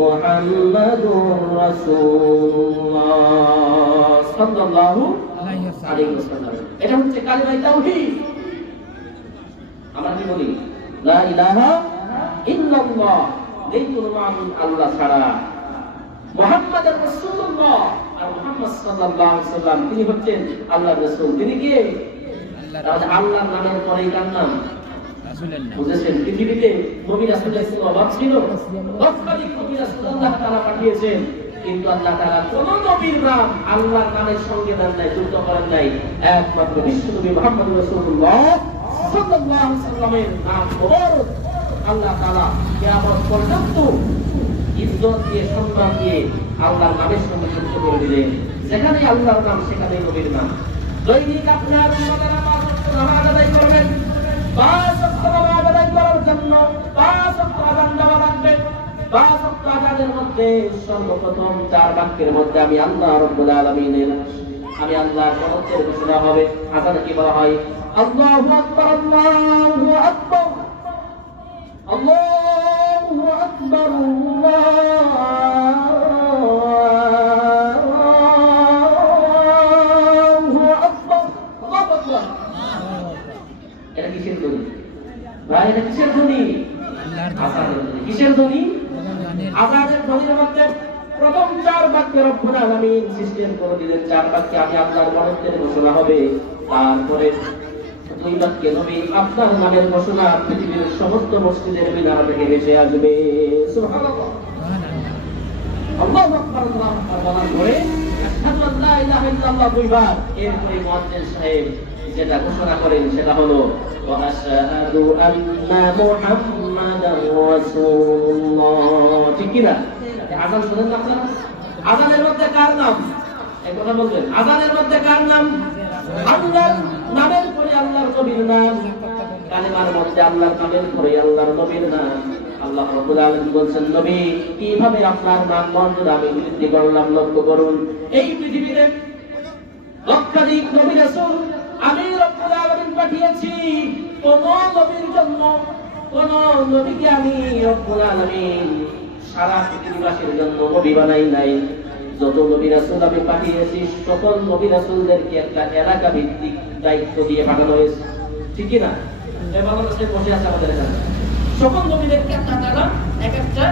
মুহাম্মাদুর রাসূলুল্লাহ সাল্লাল্লাহু আলাইহি ওয়াসাল্লাম। এটা হচ্ছে কালিমা তাওহীদ। আমরা কি বলি? লা ইলাহা ইল্লাল্লাহ, নেই কোনো মাবুদ আল্লাহ ছাড়া। মুহাম্মাদুর রাসূলুল্লাহ, আর মুহাম্মদ সাল্লাল্লাহু আলাইহি ওয়াসাল্লাম তিনি হচ্ছেন আল্লাহর রাসূল। তিনি কে? তাহলে আল্লাহর নামের পরেই কার নাম? রাসূলের নাম। বুঝেছেন? পৃথিবীতে নবী রাসূলের কোনো অভাব ছিল? লক্ষাধিক নবী রাসূল আল্লাহ তাআলা পাঠিয়েছেন, কিন্তু আল্লাহ তাআলা কোন নবীর নাম আল্লাহর নামের সঙ্গে দেন নাই, যুক্ত করেন নাই। একমাত্র বিশ্বনবী মুহাম্মদুর রাসূলুল্লাহ সাল্লাল্লাহু আলাইহি ওয়াসাল্লামের নাম মোবারক আল্লাহ তাআলা কিয়ামত পর্যন্ত ইজ্জত দিয়ে, সম্মান দিয়ে আল্লাহর নামের সঙ্গে যুক্ত করে দিলেন। যেখানে আল্লাহর নাম সেখানে নবীর নাম। দৈনিক আপনার উম্মতেরা 5 ওয়াক্ত নামাজ আদায় করবেন। 5 ওয়াক্ত নামাজ আদায় করার জন্য 5 ওয়াক্ত আযান দেওয়া লাগবে। 5 ওয়াক্ত আযানের মধ্যে সর্বপ্রথম 4 বাক্যের মধ্যে আমি আল্লাহ রাব্বুল আলামিনের, আমি আল্লাহর পবিত্র ঘোষণা হবে। আযানে কি বলা হয়? আল্লাহু আকবার, আল্লাহু আকবার, আল্লাহু আকবার, আল্লাহু আকবার, আল্লাহু আকবার। এটা কিসের ধ্বনি ভাই? এটা কিসের ধ্বনি? আযানের ধ্বনি। কিসের ধ্বনি? আযানের ধ্বনির মধ্যে প্রথম 4 বাক্য রব্বুল আলামিন সিস্টেম করে দিলেন। 4 বাক্যে আমি আল্লাহর পবিত্র ঘোষণা হবে। তারপরে 2 বাক্যে নবী আপনার নামের ঘোষণা পৃথিবীর সমস্ত মসজিদের মিনার থেকে ভেসে আসবে। সুবহানাল্লাহ, আল্লাহু আকবার, আল্লাহু আকবার বলার পরে আশহাদু আল্লা ইলাহা ইল্লাল্লাহ বলবার। এরপরে মুয়াজ্জিন সাহেব যেটা ঘোষণা করেন সেটা হলো ওয়া আশহাদু আন্না মুহাম্মাদার রাসূলুল্লাহ। ঠিক কি না? আযান শুনেন না আপনারা? আযানের মধ্যে কার নাম? এই কথা বলবেন। আযানের মধ্যে কার নাম? আল্লাহর নামের পরে আল্লাহর নবীর নাম। কালেমার মধ্যে আল্লাহর নামের পরে আল্লাহর নবীর নাম। আল্লাহ রাব্বুল আলামিন বলেন, নবী কিভাবে আপনার নাম মর্যাদা আমি বৃদ্ধি করলাম লক্ষ্য করুন। এই পৃথিবীতে লক্ষাধিক নবী রাসূল আমি রব্বুল আলামিন পাঠিয়েছি। কোন নবীর জন্য কোন নবীকে আমি রব্বুল আলামিন সারা পৃথিবীবাসীর জন্য নবী বানাই নাই। যত নবী রাসূল আমি পাঠিয়েছি সকল নবী রাসূলদেরকে একটা এলাকা ভিত্তিক দায়িত্ব দিয়ে পাঠানো হয়েছে। ঠিক কি না? এই বাংলাদেশে বসে আছে আমাদের এখানে সকল নবীদেরকে একটা এক একটা